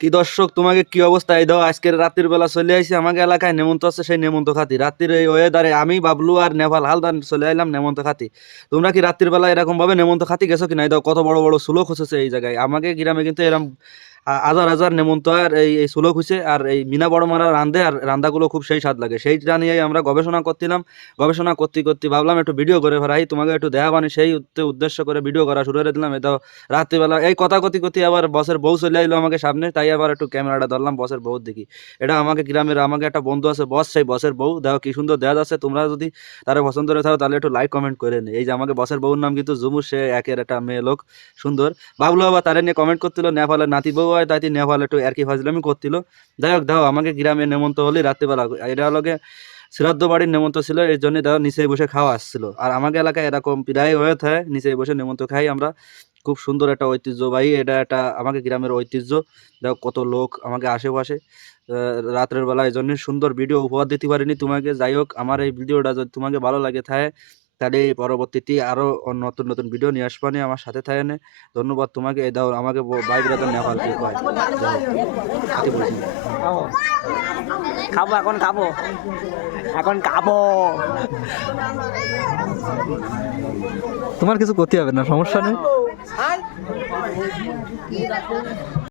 কি দর্শক, তোমাকে কি অবস্থা? এই দাও আজকের রাতের বেলা চলে আসি আমাকে এলাকায় নেমন্ত আছে, সেই নেমন্ত খাতি। রাত্রির এই ওয়েদারে আমি, বাবলু আর নেভাল হালদার চলে আইলাম নেমন্ত খাতি। তোমরা কি রাত্রির বেলা এরকমভাবে নেমন্ত খাতি গেছো কি না এই দাও কত বড় বড় সুলোক হচ্ছে এই জায়গায়। আমাকে গ্রামে কিন্তু এরকম হাজার হাজার নেমন্ত আর এই এই সুলোক হইছে আর এই মিনা বড় মারা রান্ধে আর রান্দাগুলো খুব সেই স্বাদ লাগে। সেইটা নিয়েই আমরা গবেষণা করছিলাম। গবেষণা করতে করতে ভাবলাম একটু ভিডিও করে ফেরাই তোমাকে একটু দেখা বানি সেই উদ্দেশ্য করে ভিডিও করা শুরু করে দিলাম। এটা রাত্রিবেলা এই কথা কথি কথি আবার বসের বউ চলে আইলো আমাকে সামনে, তাই আবার একটু ক্যামেরাটা ধরলাম বসের বউ দেখি। এটা আমাকে গ্রামের, আমাকে একটা বন্ধু আছে বস, সেই বসের বউ। দেখো কি সুন্দর দেওয়া যাচ্ছে তোমরা যদি তারা পছন্দ করে থাকো, তাহলে একটু লাইক কমেন্ট করে নে। এই যে আমাকে বসের বউর নাম কিন্তু জুমুর সে একের একটা মেয়ে লোক, সুন্দর। ভাবলো আবার তারা নিয়ে কমেন্ট করছিল, নেপালের নাতি বউ হয়, তাই নেপাল একটু আর কি ফাজলামি করছিল যাই হোক দাও আমাকে গ্রামে নেমন্ত হলে রাত্রিবেলা এটা হলোকে শ্রাদ্ধ বাড়ির নেমন্ত ছিল এই জন্য দাও নিচে বসে খাওয়া আসছিল। আর আমাকে এলাকায় এরকম প্রায় হয়ে থাকে নিচে বসে নেমন্ত খাই আমরা। খুব সুন্দর একটা ঐতিহ্য ঐতিহ্যবাহী, এটা একটা আমাকে গ্রামের ঐতিহ্য। দেখো, কত লোক আমাকে আশেপাশে। রাত্রের বেলা এই জন্য সুন্দর ভিডিও উপহার দিতে পারিনি তোমাকে। যাই হোক, আমার এই ভিডিওটা যদি তোমাকে ভালো লাগে থাকে তাহলে পরবর্তীতে আরও নতুন নতুন ভিডিও নিয়ে আসবানি আমার সাথে থাকে নে। ধন্যবাদ তোমাকে। এই দাও আমাকে ভাই ব্রাদার বলছি? খাব খাব এখন খাব। এখন খাব। তোমার কিছু করতে হবে না সমস্যা নেই।